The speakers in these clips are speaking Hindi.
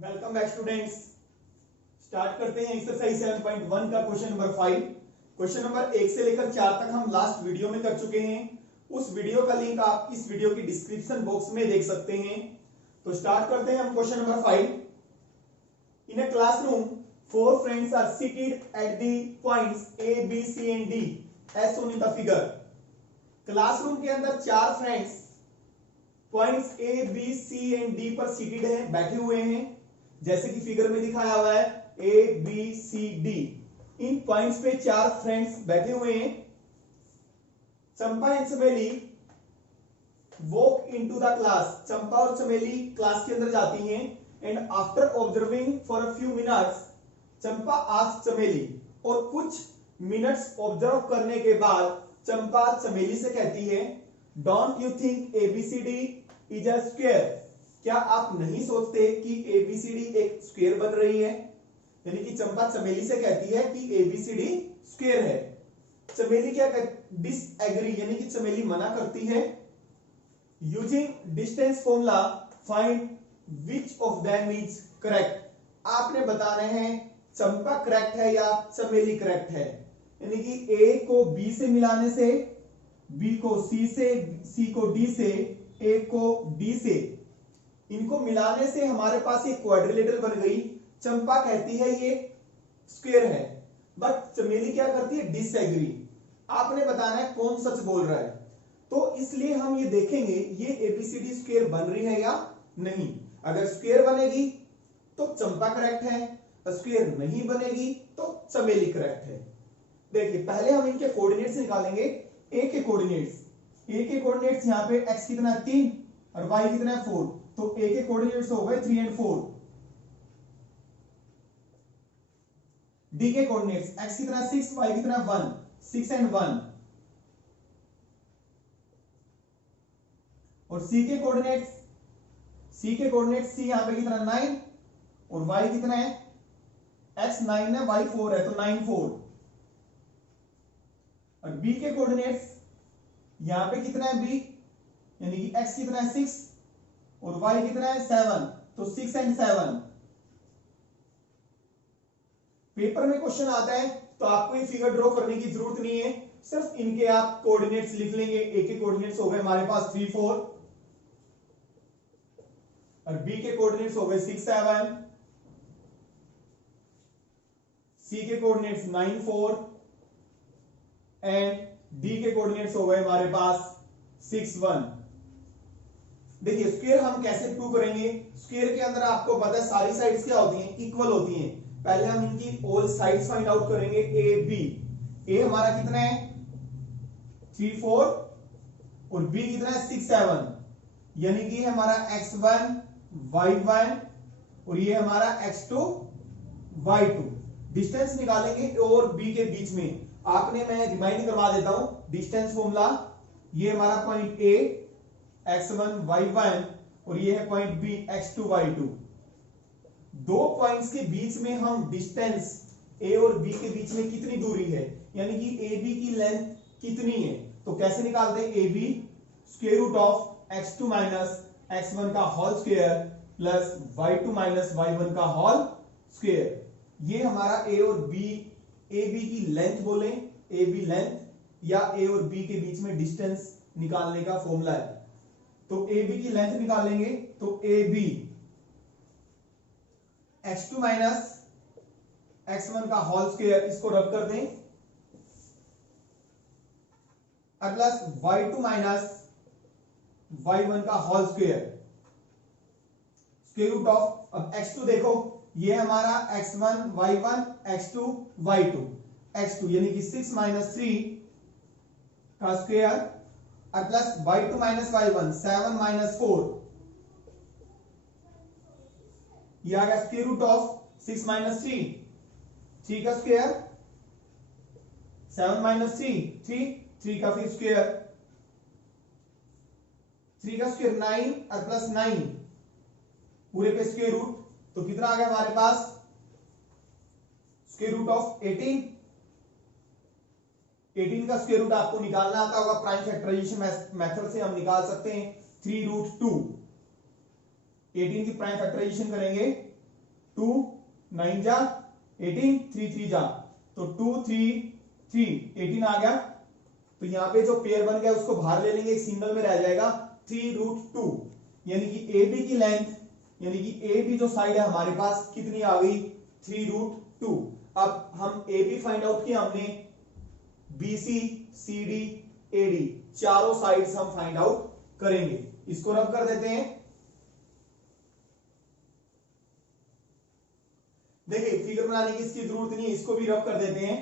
Welcome back students. स्टार्ट करते हैं एक्सरसाइज 7.1 का क्वेश्चन नंबर 5। क्वेश्चन नंबर 1 से लेकर 4 तक हम लास्ट वीडियो में कर चुके हैं। उस वीडियो का लिंक आप इस वीडियो की डिस्क्रिप्शन बॉक्स में देख सकते हैं। तो स्टार्ट करते हैं हम question number 5। In a classroom 4 friends are seated at the points A, B, C and D as shown in the figure। Classroom के अंदर 4 friends points A, B, C and D पर सीटेड हैं, बैठे हुए हैं, जैसे कि फिगर में दिखाया हुआ है A, B, C, D। In points पे 4 फ्रेंड्स बैठे हुए हैं। चंपा एंड चमेली वॉक इनटू द क्लास। चंपा और चमेली क्लास के अंदर जाती हैं and after observing for a few minutes Champa asked चमेली, और कुछ मिनट्स ऑब्जर्व करने के बाद चंपा चमेली से कहती है don't you think ABCD is a square. क्या आप नहीं सोचते कि ABCD एक स्क्वायर बन रही है? यानी कि चंपा चमेली से कहती है कि ABCD स्क्वायर है। चमेली क्या कहती, डिसएग्री, यानी कि चमेली मना करती है। Using distance formula find which of them is correct. आपने बताना है चंपा करेक्ट है या चमेली करेक्ट है। यानी कि A को B से मिलाने से, B को C से, C को D से, A को D से, इनको मिलाने से हमारे पास एक क्वाड्रिलेटरल बन गई। चंपा कहती है ये स्क्वायर है, बट चमेली क्या करती है, डिसएग्री। आपने बताना है कौन सच बोल रहा है। तो इसलिए हम ये देखेंगे ये ABCD स्क्वायर बन रही है या नहीं। अगर स्क्वायर बनेगी तो चंपा करेक्ट है, स्क्वायर नहीं बनेगी तो चमेली करेक्ट है। देखिए पहले हम इनके कोऑर्डिनेट्स निकालेंगे। A के कोऑर्डिनेट्स यहाँ पे x कितना है 3 और y कितना है 4। तो A के कोऑर्डिनेट्स हो गए 3 एंड 4। D के कोऑर्डिनेट्स x कितना है 6, y कितना है 1, 6 एंड 1। और C के कोऑर्डिनेट्स C यहाँ पे कितना 9 और y कितना है, x 9 है y 4 है, तो 9 4। और B के कोऑर्डिनेट्स यहां पे कितना है B, यानी कि x कितना है 6 और y कितना है 7, तो 6 एंड 7। पेपर में क्वेश्चन आता है तो आपको ये फिगर ड्रॉ करने की जरूरत नहीं है, सिर्फ इनके आप कोऑर्डिनेट्स लिख लेंगे। A के कोऑर्डिनेट्स हो गए हमारे पास 3 4 और B के कोऑर्डिनेट्स हो गए 6 7, C के कोऑर्डिनेट्स 9 4 एंड D के कोऑर्डिनेट्स हो गए हमारे पास 6 1। देखिए स्क्वायर हम कैसे प्रूव करेंगे। स्क्वायर के अंदर आपको पता है सारी साइड्स क्या होती हैं, इक्वल होती हैं। पहले हम इनकी ऑल साइड्स फाइंड आउट करेंगे। A B, A हमारा कितना है 3 4 और B कितना है 6 7, यानी कि हमारा x1 y1 और ये हमारा x2 y2। डिस्टेंस निकालेंगे A और B के बीच में। आपने, मैं रिमाइंड करवा देता हूं डिस्टेंस फॉर्मूला। ये हमारा पॉइंट A x1 y1 और ये है पॉइंट B x2 y2। दो पॉइंट्स के बीच में हम डिस्टेंस A और B के बीच में कितनी दूरी है, यानी कि AB की लेंथ कितनी है, तो कैसे निकालते हैं AB square root of x2 minus x1 का whole square plus y2 minus y1 का होल स्क्वायर। ये हमारा A और B, AB की लेंथ बोले, AB लेंथ या A और B के बीच में डिस्टेंस निकालने का फॉर्मूला है। तो AB की लेंथ निकालेंगे तो AB x2 माइनस x1 का होल स्क्वायर, इसको रब कर दें, प्लस y2 माइनस y1 का whole square square root of, अब x2 देखो ये हमारा x1 y1 x2 y2, x2 यानी कि 6 माइनस 3 का स्क्वायर और plus y2 minus y1 7 minus 4, ये आ गया स्क्वायर रूट ऑफ 6 माइनस 3 का स्क्वायर, 7 माइनस 3 का फिर स्क्वायर, 3 का स्क्वायर 9 और प्लस 9 पूरे पे स्क्वायर रूट, तो कितना आ गया हमारे पास स्क्वायर रूट ऑफ 18 का स्क्वायर रूट आपको निकालना आता होगा, प्राइम फैक्टराइजेशन मेथड से हम निकाल सकते हैं 3 रूट 2। 18 की प्राइम फैक्टराइजेशन करेंगे 2 9 जा 18, 3 3 जा, तो 2 3 3 18 आ गया। तो यहाँ पे जो पेयर बन गया उसको बाहर ले लेंगे, एक सिंगल में रह जाएगा 3√2, यानी कि ए बी की लेंथ, यानी कि ए बी जो साइड है हमारे पास कितनी आ गई 3√2। अब हम ए बी फाइंड आउट किया हमने, B C C D A D चारों साइड्स हम फाइंड आउट करेंगे। इसको रब कर देते हैं। देखिए फिगर बनाने की इसकी जरूरत नहीं है, इसको भी रब कर देते हैं।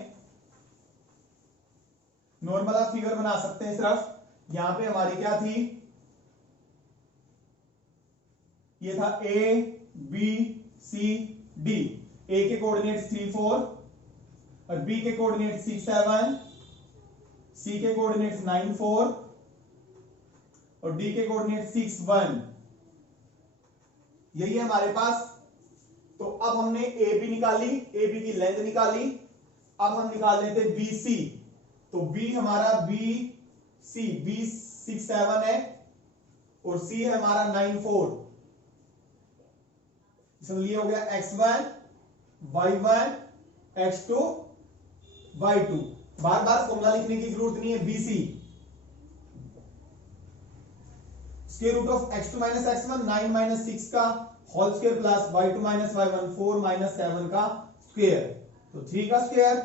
नॉर्मल आप फिगर बना सकते हैं सिर्फ। यहां पे हमारी क्या थी, ये था ए बी सी डी, ए के कोऑर्डिनेट्स 3 4 और बी के कोऑर्डिनेट्स 6 7, सी के कोऑर्डिनेट्स 9 4 और डी के कोऑर्डिनेट्स 6 1, यही है हमारे पास। तो अब हमने ए बी निकाली, ए बी की लेंथ निकाली। अब हम निकाल लेते बी सी। तो बी हमारा बी सी 6 7 है और सी है हमारा 9 4, इसलिए हो गया x1 y1 x2 y2। बार बार फॉर्मूला लिखने की जरूरत नहीं है। BC square root of x2 minus x1 9 minus 6 का whole square plus y2 minus y1 4 minus 7 का स्क्वायर, तो 3 का स्क्वायर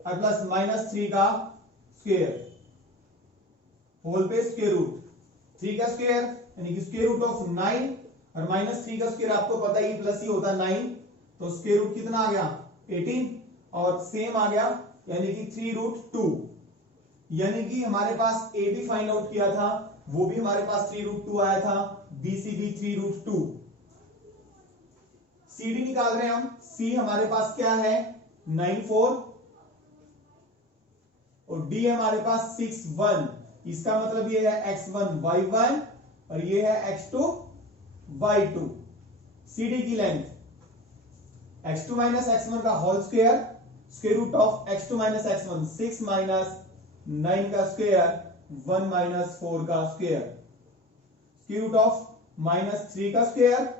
और प्लस माइनस 3 का स्क्वायर होल पे स्क्वायर रूट 3 का स्क्वायर, यानी कि स्क्वायर रूट ऑफ 9 और माइनस 3 का स्क्वायर आपको पता ही प्लस ही होता है 9, तो स्क्वायर रूट कितना आ गया 18 और सेम आ गया, यानी कि 3√2। यानी कि हमारे पास ए बी फाइंड आउट किया था, वो भी हमारे पास 3√2 आया था, बी सी भी 3√2। सी डी निकाल रहे हैं हम। सी हमारे पास क्या है 9 4 और डी हमारे पास 6 1, इसका मतलब ये है x1 y1 और ये है x2 y2। सी डी की लेंथ x2 माइनस x1 का whole square, square root of x2 minus x1 6 minus 9 का स्क्वायर 1 माइनस 4 का square, square root of minus 3 का स्क्वायर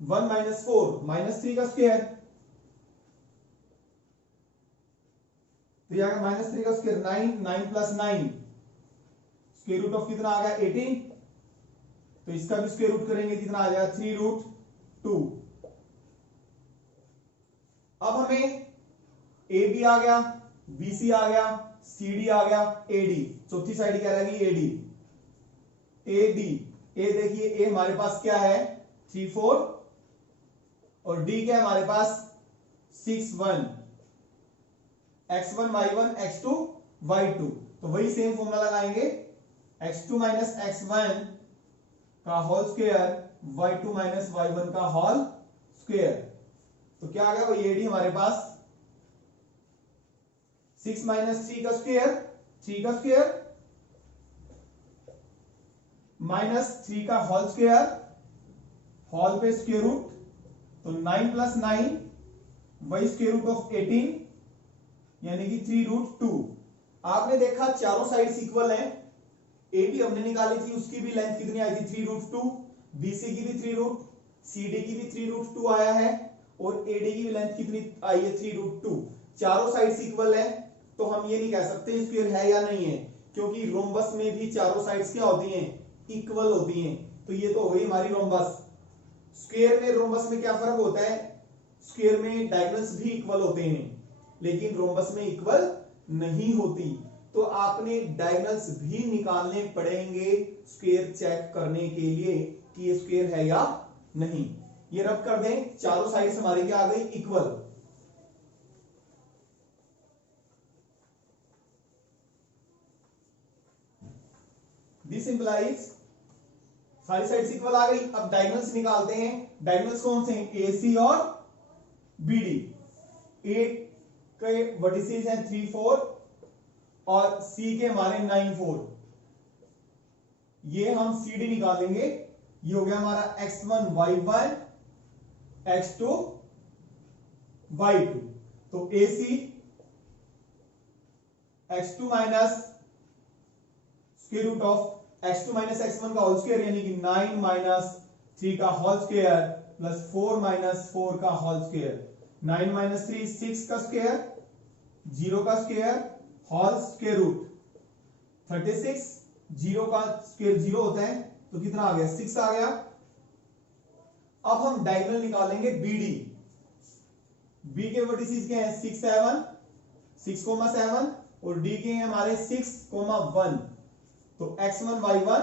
1 माइनस 4 माइनस 3 का स्क्वायर, तो यहां माइनस 3 का square 9 9 plus 9 square root of कितना आ गया 18, तो इसका भी स्क्वायर रूट करेंगे कितना आ जाएगा 3√2। अब हमें ए बी आ गया, बी सी आ गया, सी डी आ गया, ए डी, चौथी साइड क्या रहेगी A D. A D A देखिए ए हमारे पास क्या है 3 4 और डी क्या है हमारे पास 6 1, x1 y1 x2 y2, तो वही सेम फॉर्मूला लगाएंगे x2 माइनस x1 का whole square y2 minus y1 का होल स्क्वायर, तो क्या आ गया वो एडी हमारे पास 6 माइनस 3 का स्क्वायर 3 का स्क्वायर माइनस 3 का होल स्क्वायर होल पे स्क्वायर रूट, तो 9 प्लस 9 वही स्क्वायर रूट ऑफ 18, यानी कि 3√2। आपने देखा चारों साइड्स इक्वल हैं। ए बी हमने निकाली थी, उसकी भी लेंथ कितनी आई थी 3√2, बीसी की भी 3√, सीडी की भी 3√2 आया है और एडी की भी लेंथ कितनी आई है 3√2। चारों साइड्स इक्वल है, तो हम ये नहीं कह सकते स्क्वायर है या नहीं है, क्योंकि रोम्बस में भी चारों साइड्स क्या होती हैं इक्वल होती हैं। तो ये तो हो गई हमारी रोम्बस। स्क्वायर में रोम्बस में क्या फर्क होता है, स्क्वायर में डायगोनल्स भी इक्वल होते हैं लेकिन रोम्बस में इक्वल नहीं होती, तो आपने डायगोनल्स भी निकालने पड़ेंगे स्क्वायर चेक करने के लिए कि ये स्क्वायर है या नहीं। ये रब कर दें, चारों साइड्स हमारी क्या आ गई इक्वल। दिस इंप्लाइज सारी साइड्स इक्वल आ गई। अब डायगोनल्स निकालते हैं। डायगोनल्स कौन से हैं, ए सी और बी डी। ए के वर्टिसेस हैं 3 4 और सी के हमारे 9 4। ये हम सी डी निकालेंगे। ये हो गया हमारा x1 y1 x2 y2, तो A C x2 minus square root of x2 minus x1 का होल स्क्वायर, यानी कि 9 माइनस 3 का होल स्क्वायर प्लस 4 माइनस 4 का होल स्क्वायर, 9 माइनस 3 6 का स्क्वायर, 0 का स्क्वायर, होल स्क्वायर रूट 36, 0 का स्क्वायर 0 होता है तो कितना आ गया 6 आ गया। अब हम डायगोनल निकालेंगे BD, B के वर्टिसेस क्या है 6 7 6,7 और D के हमारे 6,1, तो x1 y1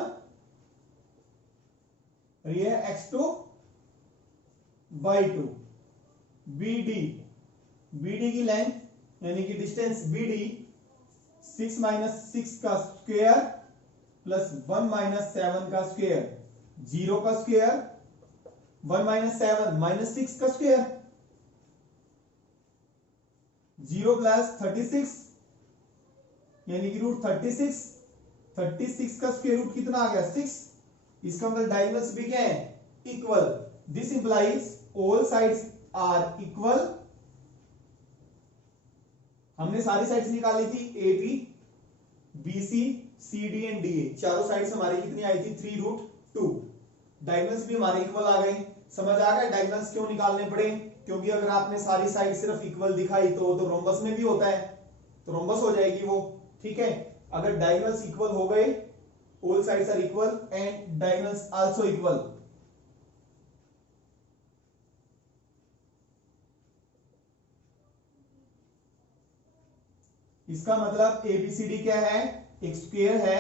और ये है x2 y2। BD की लेंथ यानी कि डिस्टेंस BD 6 माइनस 6 का स्क्वायर प्लस 1 माइनस 7 का स्क्वायर, 0 का स्क्वायर, 1 माइनस 7 माइनस 6 का स्क्वायर, 0 प्लस 36 यानी कि रूट 36 का स्क्वायर रूट कितना आ गया 6। इसका मतलब डायगोनल्स भी क्या है equal. This implies all sides are equal. हमने सारी साइड्स निकाली थी AB, BC, CD and DA, चारों साइड्स हमारी कितनी आई थी 3√2। डायगोनल्स भी हमारे इक्वल आ गए। समझ आ गया डायगोनल्स क्यों निकालने पड़े, क्योंकि अगर आपने सारी साइड सिर्फ इक्वल दिखाई तो रोम्बस में भी होता है, तो रोम्बस हो जाएगी वो। ठीक है, अगर डायगोनल्स इक्वल हो गए, all sides are equal and diagonals also equal, इसका मतलब ABCD क्या है एक स्क्वायर है,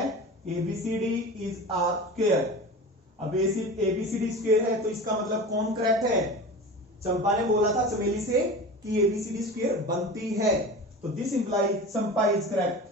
ABCD इज आ स्क्वायर। अब ABCD स्क्वायर है तो इसका मतलब कौन करेक्ट है, चंपा ने बोला था चमेली से कि ABCD स्क्वायर बनती है, तो this implies Champa is correct.